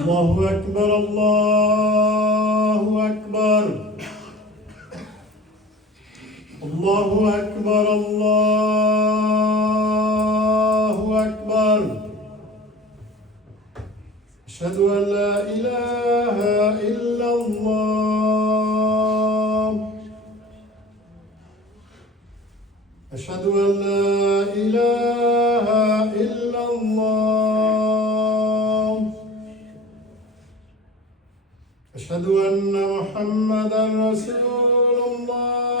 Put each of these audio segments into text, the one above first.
الله أكبر الله أكبر الله أكبر الله أكبر أشهد أن لا إله إلا الله أشهد أن لا إله إلا الله أشهد أن محمدا رسول الله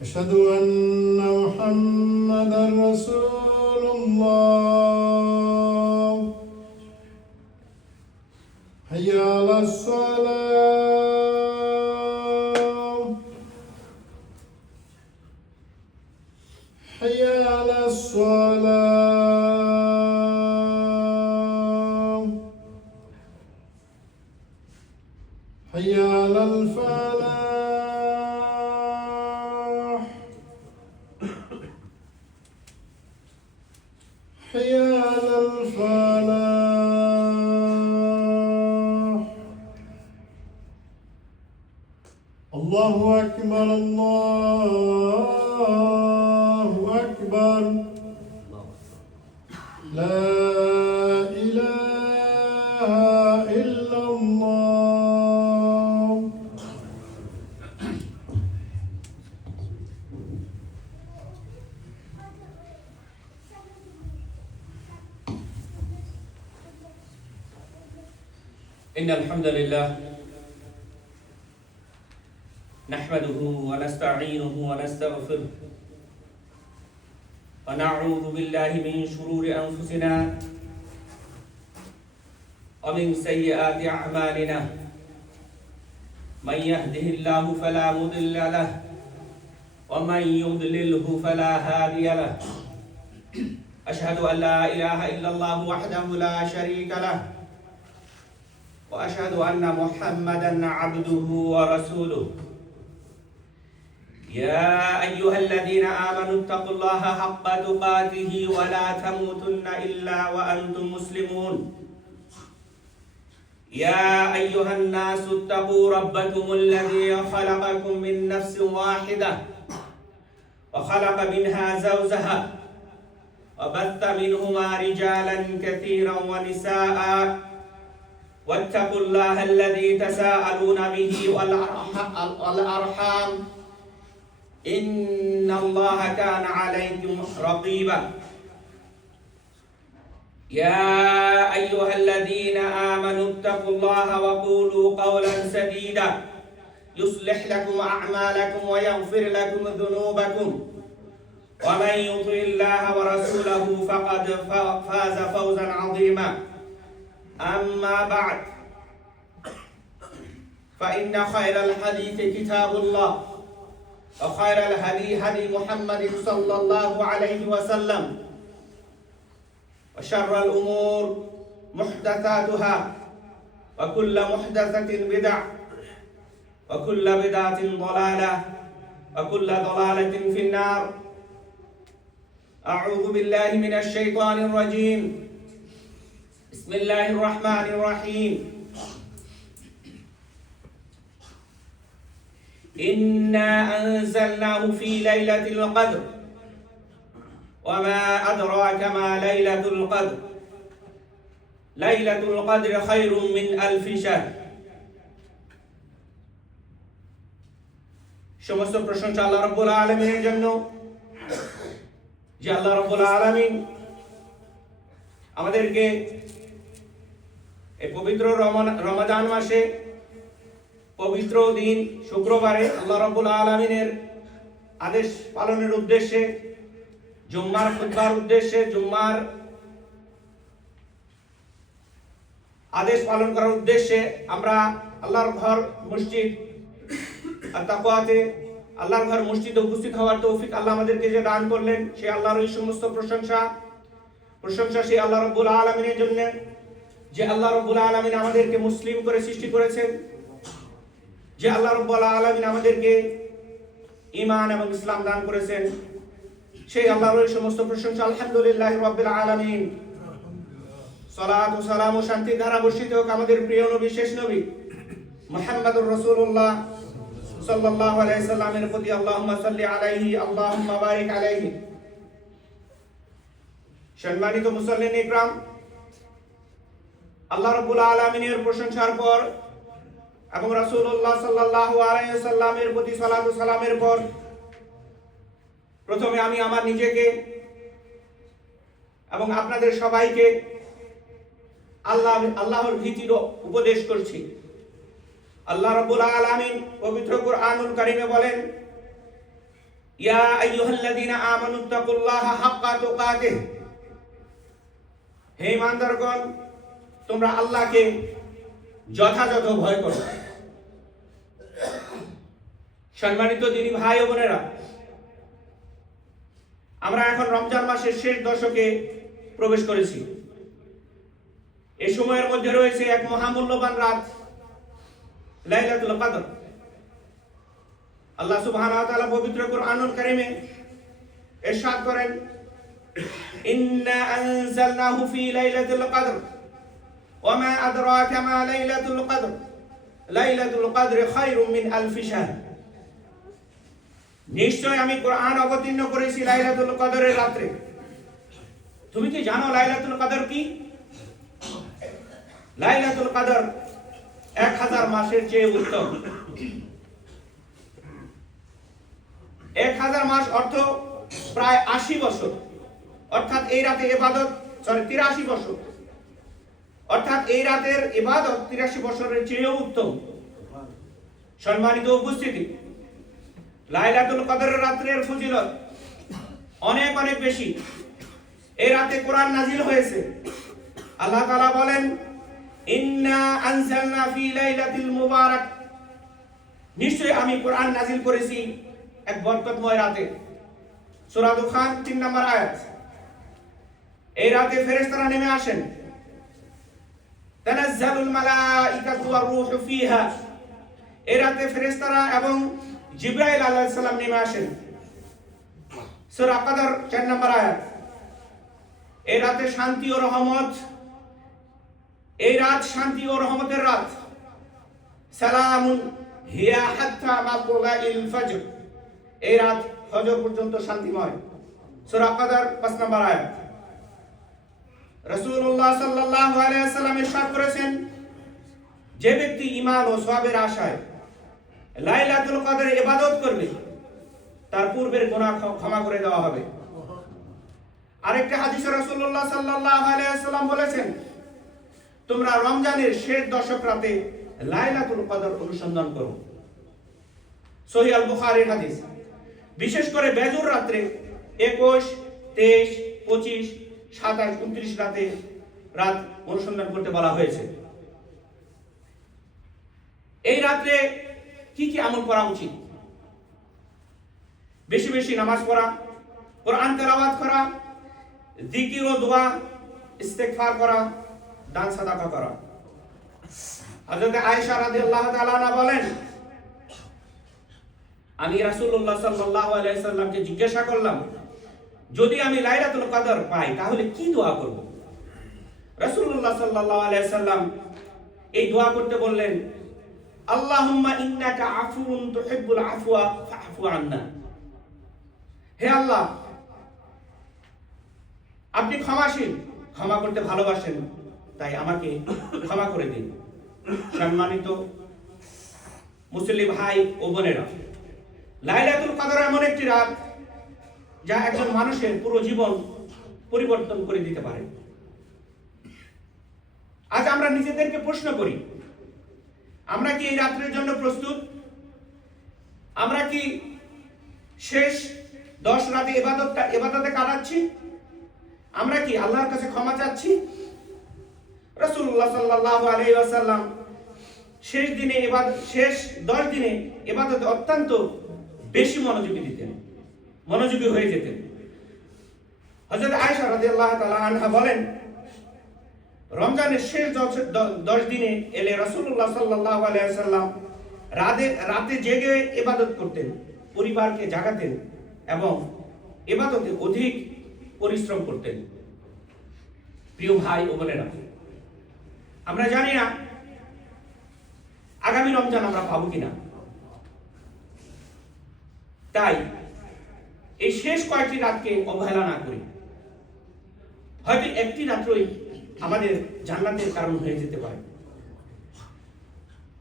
أشهد أن محمدا رسول الله حي على الصلاة حي على الصلاة حي على الفلاح حي على الفلاح الله أكبر الله أكبر لا إله إلا الله إن الحمد لله نحمده ونستعينه ونستغفره ونعوذ بالله من شرور أنفسنا ومن سيئات أعمالنا من يهده الله فلا مضل له ومن يضلله فلا هادي له أشهد أن لا إله إلا الله وحده لا شريك له وأشهد أن محمدًا عبده ورسوله يا أيها الذين آمنوا اتقوا الله حق تقاته ولا تموتن إلا وأنتم مسلمون يا أيها الناس اتقوا ربكم الذي خلقكم من نفس واحدة وخلق منها زوجها وبث منهما رجالا كثيرا ونساء واتقوا الله الذي تساءلون به والأرحام إن الله كان عليكم رقيبا يا أيها الذين آمنوا اتقوا الله وقولوا قولا سديدا يصلح لكم أعمالكم ويغفر لكم ذنوبكم ومن يطع الله ورسوله فقد فاز فوزا عظيما أما بعد فإن خير الحديث كتاب الله وخير الهدي هدي محمد صلى الله عليه وسلم وشر الأمور محدثاتها وكل محدثة بدعة وكل بدعة ضلالة وكل ضلالة في النار أعوذ بالله من الشيطان الرجيم بسم الله الرحمن الرحيم إنا أنزلناه في ليلة القدر وما أدراك ما ليلة القدر ليلة القدر خير من ألف شهر সমস্ত প্রশংসা আল্লাহ রাব্বুল আলামিনের জন্য যে আল্লাহ রাব্বুল আলামিন আমাদেরকে এই পবিত্র রমাদান মাসে পবিত্র দিন শুক্রবারে আল্লাহ রাব্বুল আলামিনের আদেশ পালনের উদ্দেশ্যে জুম্মার খুতবার উদ্দেশ্যে জুম্মার আদেশ পালন করার উদ্দেশ্যে আমরা আল্লাহর ঘর মসজিদ তাকওয়াতে আল্লাহর ঘর মসজিদে উপস্থিত হওয়ার তৌফিক আল্লাহ আমাদেরকে যে দান করলেন সেই আল্লাহর এই সমস্ত প্রশংসা সেই আল্লাহ রাব্বুল আলামিনের জন্য যে আল্লাহ রাব্বুল আলামিন আমাদেরকে মুসলিম করে সৃষ্টি করেছেন যে আল্লাহ রাব্বুল আলামিন আমাদেরকে ঈমান এবং ইসলাম দান করেছেন সেই আল্লাহর সমস্ত প্রশংসা আলহামদুলিল্লাহি রাব্বিল আলামিন। সালাত ও সালাম ও শান্তি ধারা বর্ষিত হোক আমাদের প্রিয় নবী, শেষ নবী মুহাম্মদুর রাসূলুল্লাহ সাল্লাল্লাহু আলাইহি সাল্লামের প্রতি। আল্লাহুম্মা সাল্লি আলাইহি, আল্লাহুম্মা বারিক আলাইহি। সম্মানিত মুসল্লিন ইকরাম, আল্লাহ রাব্বুল আলামিনের প্রশংসার পর এবং রাসূলুল্লাহ সাল্লাল্লাহু আলাইহি সাল্লামের প্রতি সালাত ও সালামের পর প্রথমে আমি আমার নিজেকে এবং আপনাদের সবাইকে আল্লাহর ভীতির উপদেশ করছি। আল্লাহ রাব্বুল আলামিন পবিত্র কুরআনুল কারীমে বলেন, ইয়া আইয়ুহাল্লাযীনা আমানুত্তাকুল্লাহা হাক্কা তুকাতিহ, হে ঈমানদারগণ, তোমরা আল্লাহকে যথাযথ ভয় করো। সম্মানিত দিনী ভাই ও বোনেরা, আমরা এখন রমজান মাসের শেষ দশকে প্রবেশ করেছি। এই সময়ের মধ্যে রয়েছে এক মহামূল্যবান রাত, লাইলাতুল কদর। আল্লাহ সুবহানাহু ওয়া তাআলা পবিত্র কুরআনুল কারীমে ইরশাদ করেন, ইন্না আনজালনাহু ফি লাইলাতুল কদর ওয়া মা আদরাকা মা লাইলাতুল কদর লাইলাতুল কদরি খায়রুম মিন আলফি শাহর। নিশ্চয় আমি কোরআন অবতীর্ণ করেছি লাইলাতুল কদরের রাতে। তুমি কি জানো লাইলাতুল কদর কি? লাইলাতুল কদর 1000 মাসের চেয়ে উত্তম। 1000 মাস অর্থ প্রায় 80 বছর, অর্থাৎ এই রাতে ইবাদত 83 বছর, অর্থাৎ এই রাতের ইবাদত 83 বছরের চেয়েও উত্তম। সম্মানিত উপস্থিতি, লাইলাতুল কদরের রাতের ফজিলত অনেক অনেক বেশি। এই রাতে কোরআন নাজিল হয়েছে। আল্লাহ তাআলা বলেন, ইন্না আনজালনা ফি লাইলাতিল মুবারাক, নিশ্চয় আমি কোরআন নাজিল করেছি এক বরকতময় রাতে। সূরা দুখান 3 নম্বর আয়াত। এই রাতে ফেরেশতারা নেমে আসেন। তানাজ্জালুল মালাইকাতু ওয়ার রূহু ফিহা, এই রাতে ফেরেশতারা এবং জিবরাইল আলাইহিস সালাম নেমে আসেন। সূরা কদর 4 নম্বর আয়াত। এই রাতে শান্তি ও রহমত, এই রাত শান্তি ও রহমতের রাত। সালামুন হিয়া হাত্তা মাতলাইল ফজর, এই রাত ফজর পর্যন্ত শান্তিময়। সূরা কদর 5 নম্বর আয়াত। রাসূলুল্লাহ সাল্লাল্লাহু আলাইহি ওয়াসাল্লাম ইরশাদ করেছেন, যে ব্যক্তি ঈমান ও সওয়াবের আশায় লাইলাতুল কদরে ইবাদত করবে, তার পূর্বের গুনাহ ক্ষমা করে দেওয়া হবে। আরেকটা হাদিসে রাসূলুল্লাহ সাল্লাল্লাহু আলাইহি ওয়াসাল্লাম বলেছেন, তোমরা রমজানের শেষ দশক রাতে লাইলাতুল কদর অনুসন্ধান করো। সহিহ আল বুখারীর হাদিস। বিশেষ করে বেজুর রাতে 21, 23, 25, 27, 29 রাতে রাত অনুসন্ধান করতে বলা হয়েছে। এই রাতে কি কি আমল করা উচিত? বেশি বেশি নামাজ পড়া, কোরআন তেলাওয়াত করা, জিকির ও দোয়া, ইস্তেগফার করা, দান সাদাকা করা। হযরত আয়েশা রাদিয়াল্লাহু তাআলা আনহা বলেন, আমি রাসূলুল্লাহ সাল্লাল্লাহু আলাইহি সাল্লামকে জিজ্ঞাসা করলাম, যদি আমি লাইলাতুল কদর পাই তাহলে কি দোয়া করব? রাসূলুল্লাহ সাল্লাল্লাহু আলাইহি সাল্লাম এই দোয়া করতে বললেন, আল্লাহুম্মা ইন্নাকা আফুউন তুহিব্বুল আফওয়া ফাআফু আন্না। হে আল্লাহ, আপনি ক্ষমাশীল, ক্ষমা করতে ভালোবাসেন, তাই আমাকে ক্ষমা করে দিন। সম্মানিত মুসলিম ভাই ও বোনেরা, লাইলাতুল কদর এমন একটি রাত যা একজন মানুষের পুরো জীবন পরিবর্তন করে দিতে পারে। আজ আমরা নিজেদেরকে প্রশ্ন করি, আমরা কি এই রাতের জন্য প্রস্তুত? আমরা কি শেষ 10 রাতে ইবাদতে কাটাচ্ছি? আমরা কি আল্লাহর কাছে ক্ষমা চাচ্ছি? রাসূলুল্লাহ সাল্লাল্লাহু আলাইহি ওয়াসাল্লাম শেষ 10 দিনে ইবাদতে অত্যন্ত বেশি মনোযোগী হয়ে যেতেন। হযরত আয়েশা রাদিয়াল্লাহু তাআলা আনহা বলেন, রমজানের শেষ 10 দিনে এলে রাসূলুল্লাহ সাল্লাল্লাহু আলাইহি ওয়াসাল্লাম রাতে জেগে ইবাদত করতেন, পরিবারকে জাগাতেন এবং ইবাদতে অধিক পরিশ্রম করতেন। প্রিয় ভাই ও বোনেরা, আমরা জানি না আগামী রমজান আমরা পাবো কিনা, তাই এই শেষ কয়েকটি রাতকে অবহেলা না করি। হয়তো একটি রাত্রই আমাদের জান্নাতের কারণ হয়ে যেতে পারে।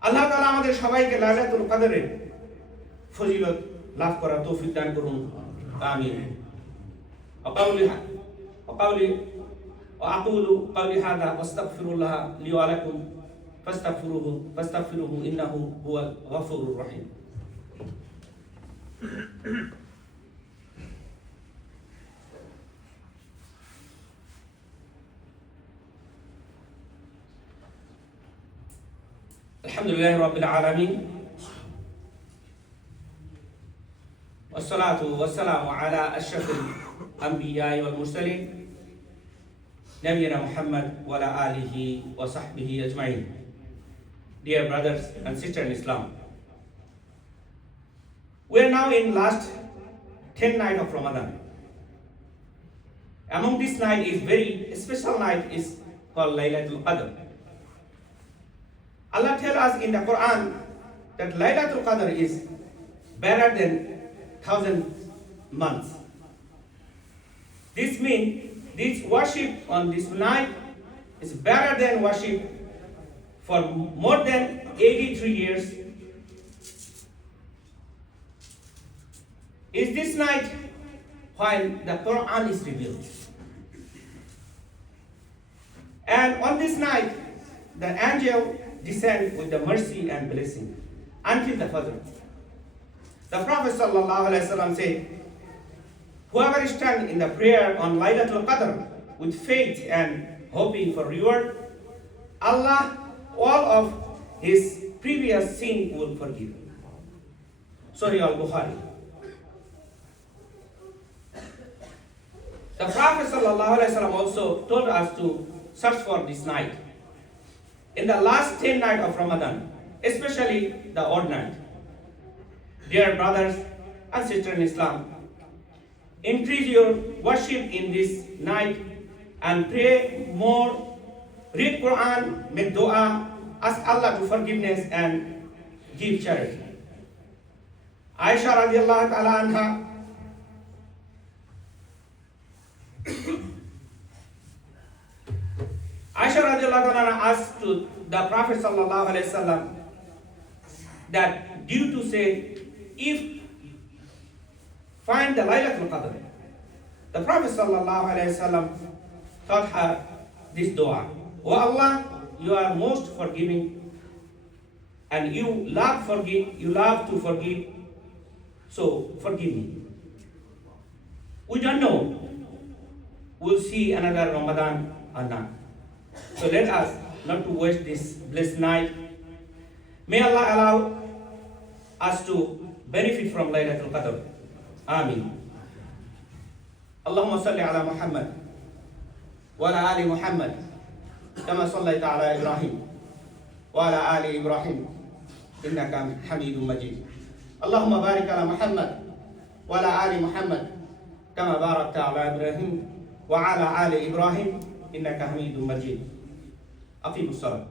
আল্লাহ তাআলা আমাদের সবাইকে লাইলাতুল কদরের ফজিলত লাভ করার তৌফিক দান করুন, আমিন। আকুলু কাওলি হাযা ওয়াস্তাগফিরুল্লাহ লি ওয়া লাকুম ফাস্তাগফিরুহু ইন্নাহু হুয়াল গফুরুর রহিম। আলহামদুলিল্লাহি রাব্বিল আলামিন والصلاة والسلام على أشرف الأنبياء والمرسلين نبينا Muhammad وعلى آله وصحبه أجمعين. Dear brothers and sisters in Islam, we are now in last 10 night of Ramadan. Among this night is very special night is called Laylatul Qadr. Allah tells us in the Quran that Laylatul Qadr is better than 1,000 months. This means this worship on this night is better than worship for more than 83 years. Is this night when the Quran is revealed. And on this night, the angel descend with the mercy and blessing until the Fajr. The Prophet ﷺ said, whoever stands in the prayer on Laylatul Qadr with faith and hoping for reward, Allah all of his previous sin will forgive. Sahih al-Bukhari. The Prophet ﷺ also told us to search for this night. In the last 10 nights of Ramadan, especially the odd night. Dear brothers and sisters in Islam, increase your worship in this night and pray more, read Quran, make dua, ask Allah to forgiveness and give charity. Aisha radiallahu ta'ala anha asked to the Prophet sallallahu alaihi wasallam that due to say, if find the Laylatul Qadr, the Prophet sallallahu alaihi wasallam taught her this dua: "O Allah, you are most forgiving, and you love to forgive, so forgive me." We don't know we'll see another Ramadan or not. So let us not to waste this blessed night. May Allah allow us to benefit from Laylatul Qadr. Ameen. Allahumma salli ala Muhammad wa ala ali Muhammad kama sallaita ala Ibrahim wa ala ali Ibrahim innaka Hamidum Majid. Allahumma barik ala Muhammad wa ala ali Muhammad kama barakta ala Ibrahim wa ala ali Ibrahim innaka Hamidum Majid. Aqimus salat.